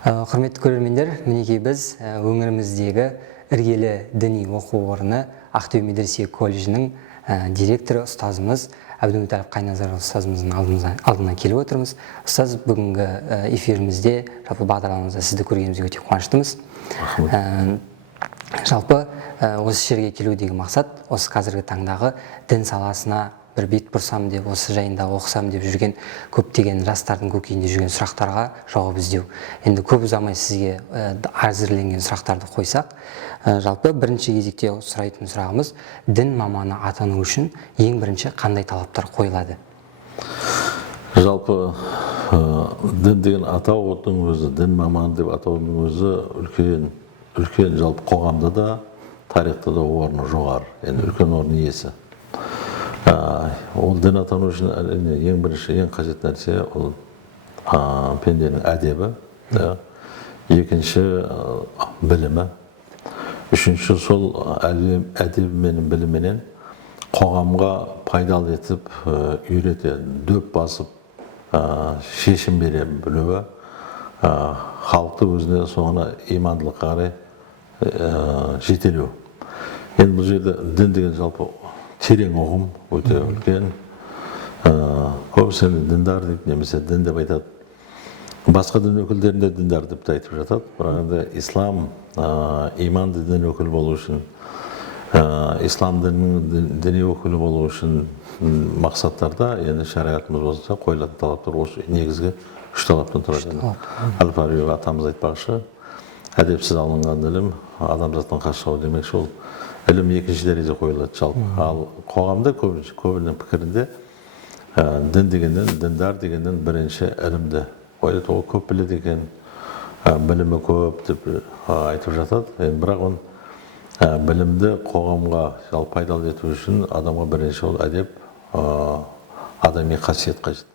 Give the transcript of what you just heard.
Құрметті көрермендер, мінекей біз өңіріміздегі іргелі діни оқу орны Ақтөбе медресе колледжінің директоры ұстазымыз Әбдімүтәліп Қайназар ұстазымыздың алдына келіп отырмыз. Ұстаз, бүгінгі эфирімізде, жалпы бағдарламамызда сізді көргенімізге өте қуаныштымыз. Жалпы осы жерге келудегі мақсат, осы қазіргі таңдағы дін саласына бір бет бұрсам деп, осы жайында оқысам деп жүрген көптеген жастардың көкейінде жүрген сұрақтарға жауап іздеу. Енді көп ұзамай сізге әзірленген сұрақтарды қойсақ, жалпы бірінші кезекте сұрайтын сұрағымыз, дін маманы атану үшін ең бірінші қандай талаптар қойылады? Жалпы дін деген атаудың өзі, дін маманы деп атаудың өзі үлкен жалпы қоғамда да, тарихта да орны жоғары, енді үлкен орны иесі. Ол дін атану үшін ең бірінші, ең қажет нәрсе ол пенденің әдебі, екінші білімі, үшінші сол әдебі мен біліменен қоғамға пайдалы етіп, үйрете, дөп басып, шешім бере білуі, халықты өзіне соңына имандылыққа қарай жетелеу. Енді бұл жерде дін деген жалпы терең ұғым, өте үлкен. Көбісі діндар дейді, немесе дін деп айтады. Басқа дін өкілдерінде діндар деп айтып жатады. Бірақ енді ислам, иман дін өкілі болу үшін, ислам дінінің діни өкілі болу үшін мақсаттарда, енді шариғатымыз болса қойылатын талаптар осы негізгі үш талаптан тұрады. Әл-Фараби атамыз айтпақшы, әдепсіз алынған ілім адамзаттың қашқауы демекші, ол ілім екінші дәреже қойылады жалпы. Ал қоғамда көбінің пікірінде дін дегеннен, діндар дегеннен бірінші ілімді қойылады. Ол көп біледі екен, білімі көп деп айтып жатады. Бірақ он білімді қоғамға жалпы пайдалы ету үшін адамға бірінші ол әдеп, адами қасиет қажет.